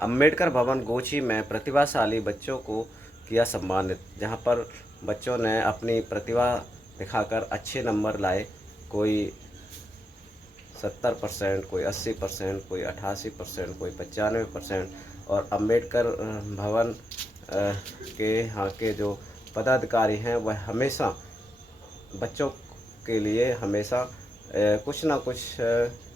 अंबेडकर भवन गोची में प्रतिभाशाली बच्चों को किया सम्मानित, जहां पर बच्चों ने अपनी प्रतिभा दिखाकर अच्छे नंबर लाए। कोई 70%, कोई 80%, कोई 88%, कोई 95%। और अंबेडकर भवन के यहाँ के जो पदाधिकारी हैं वह हमेशा बच्चों के लिए हमेशा कुछ ना कुछ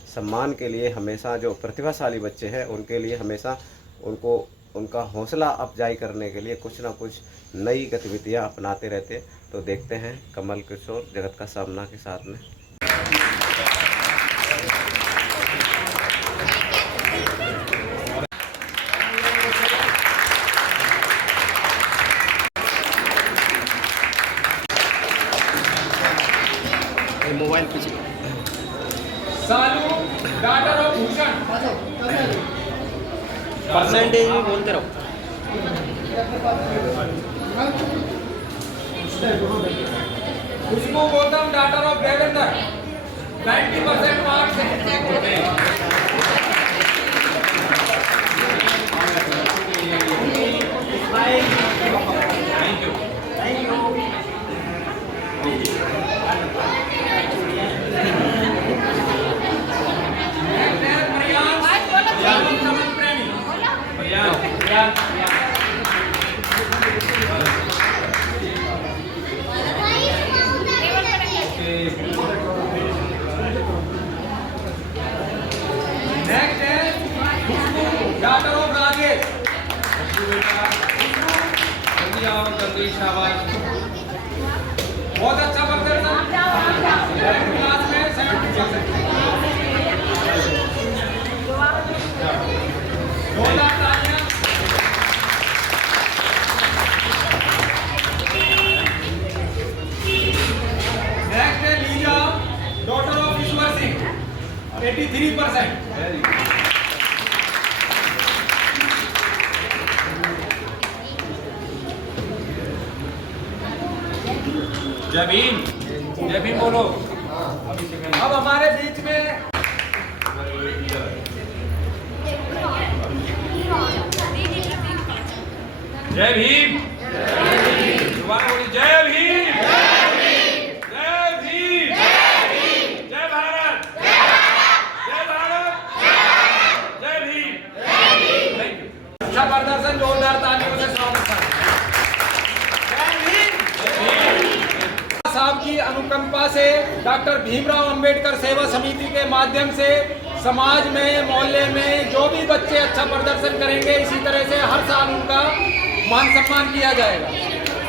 सम्मान के लिए, हमेशा जो प्रतिभाशाली बच्चे हैं उनके लिए हमेशा उनको उनका हौसला अफजाई करने के लिए कुछ ना कुछ नई गतिविधियां अपनाते रहते। तो देखते हैं कमल किशोर जगत का सामना के साथ में। मोबाइल पीछे Salu daughter of Bhushan percentage भी बोलते रहो। Khushboo Gautam daughter of Devendra 90% marks. Daughter of Rajesh जल्दी शाबाश, बहुत अच्छा प्रदर्शन क्लास में 70%। नेक्स्ट है Lisa daughter of Ishwar Singh 83%। जय भीम, जय भीम बोलो। अब हमारे बीच में जय भीम, दोबारा बोलिए जय भीम, जय भीम, जय भारत, जय भारत, जय भीम। Thank you. अच्छा प्रदर्शन, जोरदार तालियों से स्वागत है। साहब की अनुकंपा से डॉक्टर भीमराव अंबेडकर सेवा समिति के माध्यम से समाज में, मोहल्ले में जो भी बच्चे अच्छा प्रदर्शन करेंगे, इसी तरह से हर साल उनका मान सम्मान किया जाएगा।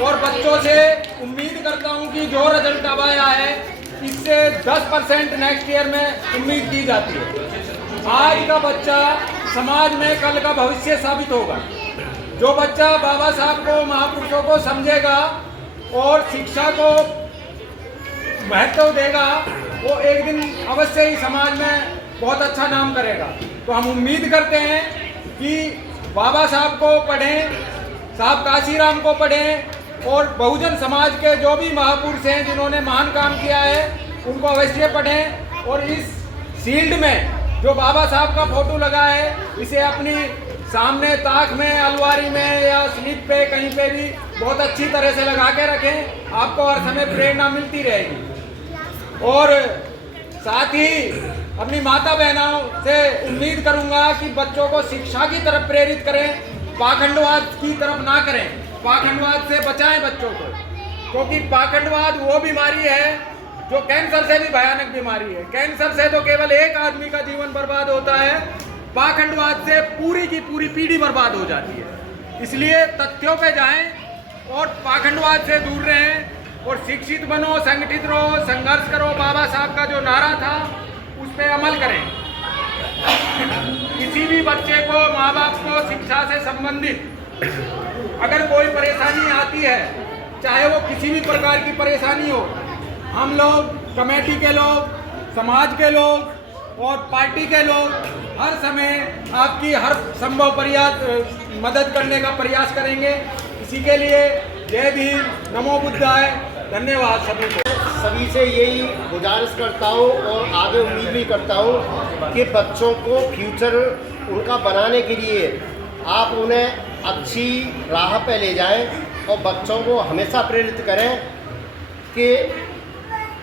और बच्चों से उम्मीद करता हूं कि जो रिजल्ट अब आया है इससे 10% नेक्स्ट ईयर में उम्मीद की जाती है। आज का बच्चा समाज में कल का भविष्य साबित होगा। जो बच्चा बाबा साहब को, महापुरुषों को समझेगा और शिक्षा को महत्व देगा, वो एक दिन अवश्य ही समाज में बहुत अच्छा नाम करेगा। तो हम उम्मीद करते हैं कि बाबा साहब को पढ़ें, साहब काशीराम को पढ़ें और बहुजन समाज के जो भी महापुरुष हैं जिन्होंने महान काम किया है उनको अवश्य पढ़ें। और इस शील्ड में जो बाबा साहब का फोटो लगा है इसे अपनी सामने ताक में, अलमारी में या स्लिप पे कहीं पे भी बहुत अच्छी तरह से लगा के रखें। आपको हर समय प्रेरणा मिलती रहेगी। और साथ ही अपनी माता बहनों से उम्मीद करूंगा कि बच्चों को शिक्षा की तरफ प्रेरित करें, पाखंडवाद की तरफ ना करें। पाखंडवाद से बचाएं बच्चों को, क्योंकि पाखंडवाद वो बीमारी है जो कैंसर से भी भयानक बीमारी है। कैंसर से तो केवल एक आदमी का जीवन बर्बाद होता है, पाखंडवाद से पूरी की पूरी पीढ़ी बर्बाद हो जाती है। इसलिए तथ्यों पे जाएं और पाखंडवाद से दूर रहें और शिक्षित बनो, संगठित रहो, संघर्ष करो। बाबा साहब का जो नारा था उस पर अमल करें। किसी भी बच्चे को, माँ बाप को शिक्षा से संबंधित अगर कोई परेशानी आती है, चाहे वो किसी भी प्रकार की परेशानी हो, हम लोग कमेटी के लोग, समाज के लोग और पार्टी के लोग हर समय आपकी हर संभव मदद करने का प्रयास करेंगे। इसी के लिए जय भीम, नमो बुद्धाय, धन्यवाद सभी को। सभी से यही गुजारिश करता हूँ और आगे उम्मीद भी करता हूँ कि बच्चों को फ्यूचर उनका बनाने के लिए आप उन्हें अच्छी राह पे ले जाएं और बच्चों को हमेशा प्रेरित करें कि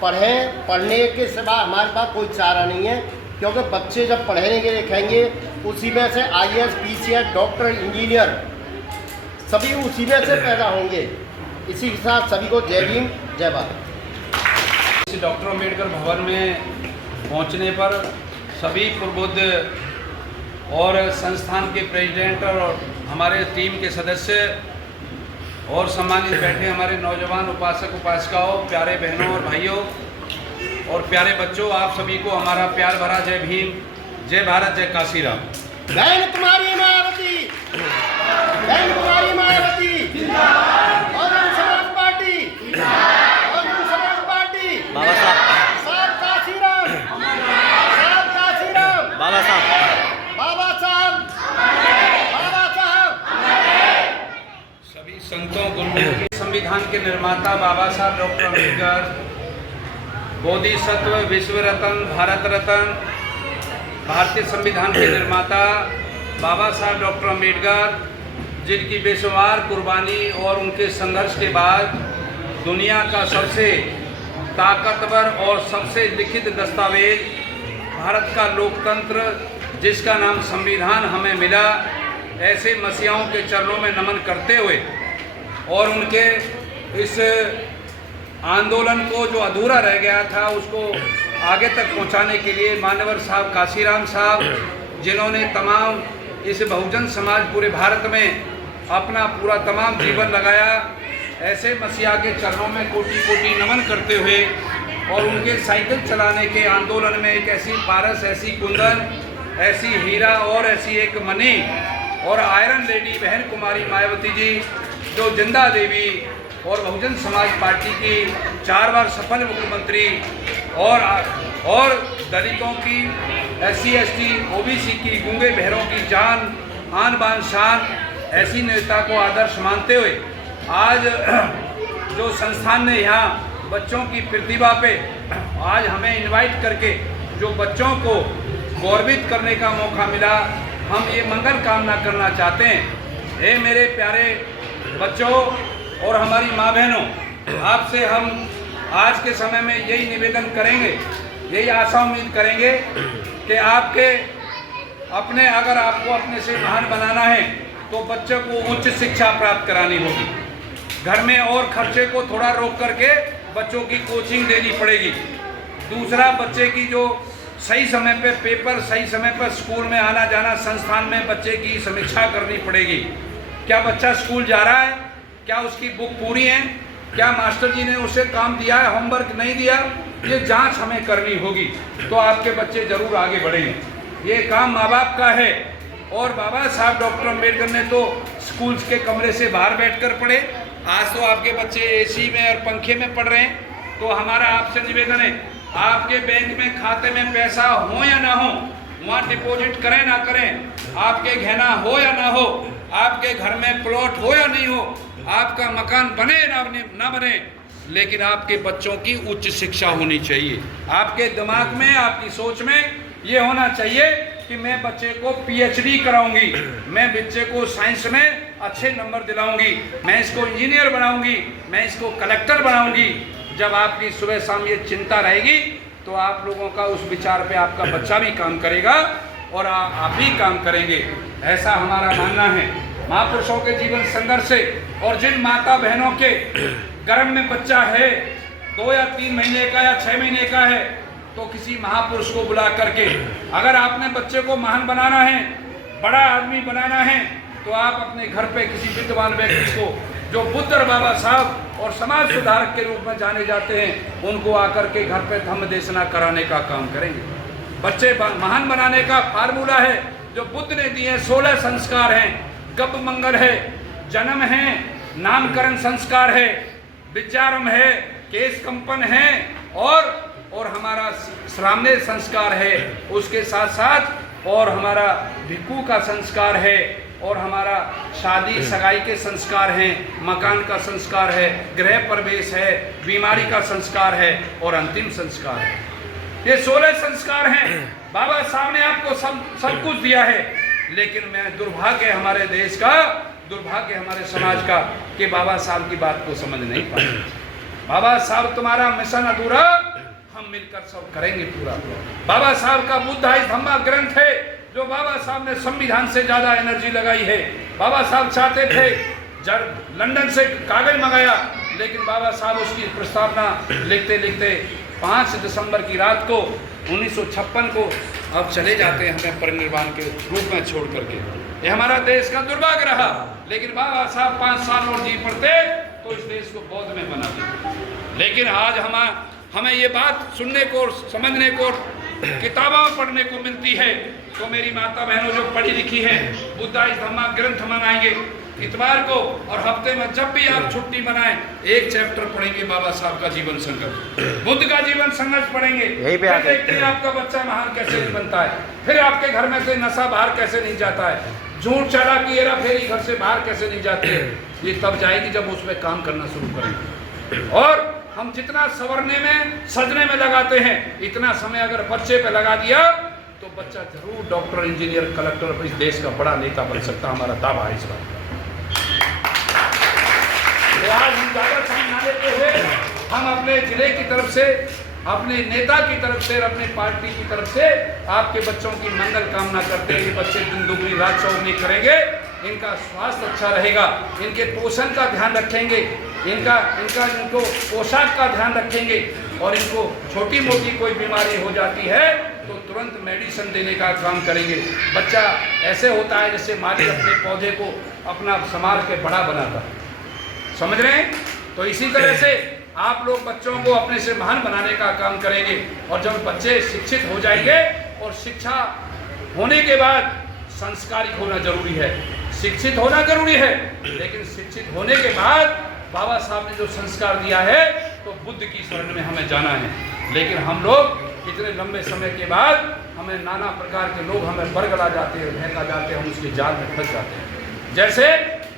पढ़ें, पढ़ने के सिवा हमारे पास कोई चारा नहीं है, क्योंकि बच्चे जब पढ़ेंगे लिखेंगे उसी में से IAS, PCS, डॉक्टर, इंजीनियर सभी उसी में से पैदा होंगे। इसी के साथ सभी को जय भीम, जय भारत। डॉक्टर अम्बेडकर भवन में पहुंचने पर सभी प्रबुद्ध और संस्थान के प्रेसिडेंट और हमारे टीम के सदस्य और सम्मानित बैठे हमारे नौजवान उपासक उपासिकाओं, प्यारे बहनों और भाइयों और प्यारे बच्चों, आप सभी को हमारा प्यार भरा जय भीम, जय भारत, जय काशीराम। बहन तुम्हारी मायावती, बहन तुम्हारी मायावती, बहुजन समाज पार्टी, बहुजन समाज पार्टी, बाबा साहब, साहब काशीराम, साहब काशीराम, बाबा साहब, बाबा साहब, बाबा साहब। सभी संतों गुरुओं के संविधान के निर्माता बाबा साहब डॉक्टर अम्बेडकर, बोधिसत्व, विश्व रत्न, भारत रत्न, भारतीय संविधान के निर्माता बाबा साहब डॉक्टर अम्बेडकर, जिनकी बेशुमार कुर्बानी और उनके संघर्ष के बाद दुनिया का सबसे ताकतवर और सबसे लिखित दस्तावेज भारत का लोकतंत्र, जिसका नाम संविधान हमें मिला, ऐसे मसीहाओं के चरणों में नमन करते हुए और उनके इस आंदोलन को जो अधूरा रह गया था उसको आगे तक पहुंचाने के लिए मान्यवर साहब काशीराम साहब, जिन्होंने तमाम इस बहुजन समाज पूरे भारत में अपना पूरा तमाम जीवन लगाया, ऐसे मसीहा के चरणों में कोटि कोटि नमन करते हुए और उनके साइकिल चलाने के आंदोलन में एक ऐसी पारस, ऐसी कुंदन, ऐसी हीरा और ऐसी एक मनी और आयरन लेडी बहन कुमारी मायावती जी, जो जिंदा देवी और बहुजन समाज पार्टी की 4 बार सफल मुख्यमंत्री और दलितों की, SC ST OBC की, गूंगे बहरों की जान, आन बान शान, ऐसी नेता को आदर्श मानते हुए आज जो संस्थान ने यहाँ बच्चों की प्रतिभा पे आज हमें इनवाइट करके जो बच्चों को गौरवित करने का मौका मिला, हम ये मंगल कामना करना चाहते हैं। हे मेरे प्यारे बच्चों और हमारी माँ बहनों, आपसे हम आज के समय में यही निवेदन करेंगे, यही आशा उम्मीद करेंगे कि अगर आपको अपने से महान बनाना है तो बच्चों को उच्च शिक्षा प्राप्त करानी होगी। घर में और खर्चे को थोड़ा रोक करके बच्चों की कोचिंग देनी पड़ेगी। दूसरा, बच्चे की जो सही समय पे पेपर, सही समय पर स्कूल में आना जाना, संस्थान में बच्चे की समीक्षा करनी पड़ेगी। क्या बच्चा स्कूल जा रहा है? क्या उसकी बुक पूरी है? क्या मास्टर जी ने उसे काम दिया है, होमवर्क नहीं दिया? ये जांच हमें करनी होगी, तो आपके बच्चे जरूर आगे बढ़ेंगे। ये काम माँ बाप का है। और बाबा साहब डॉक्टर अम्बेडकर ने तो स्कूल के कमरे से बाहर बैठकर पढ़े, आज तो आपके बच्चे AC में और पंखे में पढ़ रहे हैं। तो हमारा आपसे निवेदन है, आपके बैंक में खाते में पैसा हो या ना हो, वहाँ डिपॉजिट करें ना करें, आपके गहना हो या ना हो, आपके घर में प्लॉट हो या नहीं हो, आपका मकान बने ना बने, लेकिन आपके बच्चों की उच्च शिक्षा होनी चाहिए। आपके दिमाग में, आपकी सोच में ये होना चाहिए कि मैं बच्चे को PhD कराऊंगी, मैं बच्चे को साइंस में अच्छे नंबर दिलाऊंगी, मैं इसको इंजीनियर बनाऊंगी, मैं इसको कलेक्टर बनाऊंगी। जब आपकी सुबह शाम ये चिंता रहेगी तो आप लोगों का उस विचार पे आपका बच्चा भी काम करेगा और आप भी काम करेंगे, ऐसा हमारा मानना है। महापुरुषों के जीवन संघर्ष से और जिन माता बहनों के गर्भ में बच्चा है 2 या 3 महीने का या 6 महीने का है, तो किसी महापुरुष को बुला करके, अगर आपने बच्चे को महान बनाना है, बड़ा आदमी बनाना है, तो आप अपने घर पे किसी विद्वान व्यक्ति को, जो बुद्ध बाबा साहब और समाज सुधारक के रूप में जाने जाते हैं, उनको आकर के घर पे धम्म देशना कराने का काम करेंगे। बच्चे महान बनाने का फार्मूला है जो बुद्ध ने दिए। 16 संस्कार हैं, गप मंगल है, जन्म है, नामकरण संस्कार है, विचारम है, केश कंपन है और हमारा श्रामने संस्कार है। उसके साथ साथ और हमारा भिक्खू का संस्कार है और हमारा शादी सगाई के संस्कार हैं, मकान का संस्कार है, गृह प्रवेश है, बीमारी का संस्कार है और अंतिम संस्कार है। ये 16 संस्कार हैं। बाबा साहब ने आपको सब कुछ दिया है, लेकिन मैं दुर्भाग्य है हमारे देश का, दुर्भाग्य हमारे समाज का कि बाबा साहब की बात को समझ नहीं पाए। बाबा साहब तुम्हारा मिशन अधूरा, हम मिलकर सब करेंगे पूरा। बाबा साहब का बुद्धाइज धम्मा ग्रंथ है जो बाबा साहब ने संविधान से ज्यादा एनर्जी लगाई है। बाबा साहब चाहते थे, जब लंदन से कागज मंगाया, लेकिन बाबा साहब उसकी प्रस्तावना लिखते लिखते 5 दिसंबर की रात को 1956 को अब चले जाते हैं हमें परिनिर्वाण के रूप में छोड़ करके। ये हमारा देश का दुर्भाग्य रहा, लेकिन बाबा साहब 5 साल और जी पड़ते तो इस देश को बौद्ध में बना देते। लेकिन आज हमें ये बात सुनने को, समझने को, किताबों में पढ़ने को मिलती है। तो मेरी माता बहनों जो पढ़ी लिखी है, बुद्धाइज धम्मा ग्रंथ मनाएंगे इतवार को, और हफ्ते में जब भी आप छुट्टी मनाएं 1 चैप्टर पढ़ेंगे बाबा साहब का जीवन संघर्ष, बुद्ध का जीवन संघर्ष पढ़ेंगे। फिर देखते हैं आपका बच्चा महान कैसे नहीं बनता है, फिर आपके घर में से नशा बाहर कैसे नहीं जाता है, झूठ चालाकी हेरा फेरी घर से बाहर कैसे नहीं जाती है। ये तब जाएगी जब उस पर काम करना शुरू करेंगे। और हम जितना संवरने में, सजने में लगाते हैं, इतना समय अगर बच्चे पे लगा दिया तो बच्चा जरूर डॉक्टर, इंजीनियर, कलेक्टर, इस देश का बड़ा नेता बन सकता। हमारा दावा है इस बात का। आज हम ज़्यादा टाइम ना लेते हुए हम अपने जिले की तरफ से, अपने नेता की तरफ से, अपने पार्टी की तरफ से आपके बच्चों की मंगल कामना करते हैं। ये बच्चे दिन दुगनी रात चौगनी करेंगे, इनका स्वास्थ्य अच्छा रहेगा, इनके पोषण का ध्यान रखेंगे, इनको पोशाक का ध्यान रखेंगे, और इनको छोटी मोटी कोई बीमारी हो जाती है तो तुरंत मेडिसिन देने का काम करेंगे। बच्चा ऐसे होता है जैसे माली अपने पौधे को अपना संभाल के बड़ा बनाता, समझ रहे हैं? तो इसी तरह से आप लोग बच्चों को अपने से महान बनाने का काम करेंगे। और जब बच्चे शिक्षित हो जाएंगे, और शिक्षा होने के बाद संस्कारिक होना जरूरी है, शिक्षित होना जरूरी है, लेकिन शिक्षित होने के बाद बाबा साहब ने जो संस्कार दिया है तो बुद्ध की शरण में हमें जाना है। लेकिन हम लोग इतने लंबे समय के बाद हमें नाना प्रकार के लोग हमें बरगला जाते हैं, फेंका जाते हैं, हम उसके जाल में फंस जाते हैं। जैसे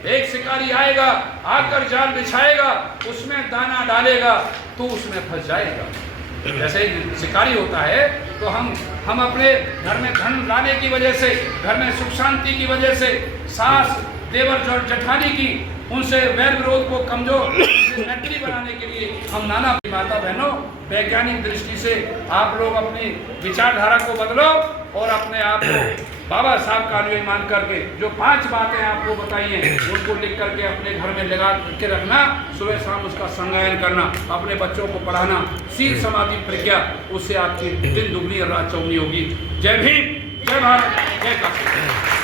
एक शिकारी आएगा, आकर जाल बिछाएगा, उसमें दाना डालेगा, तो उसमें फंस जाएगा। जैसे शिकारी होता है तो हम अपने घर में धन लाने की वजह से, घर में सुख शांति की वजह से, सास देवर जेठानी की उनसे वैर विरोध को कमजोर नकली बनाने के लिए हम नाना। माता बहनों, वैज्ञानिक दृष्टि से आप लोग अपनी विचारधारा को बदलो और अपने आप को बाबा साहब का अनुयायी मान करके जो 5 बातें आपको बताई हैं उनको लिख करके अपने घर में लगा के रखना, सुबह शाम उसका संगायन करना, अपने बच्चों को पढ़ाना, शील समाधि प्रज्ञा, उससे आपकी दिन दुगनी और रात चौगनी होगी। जय भीम, जय भारत, जय काशी।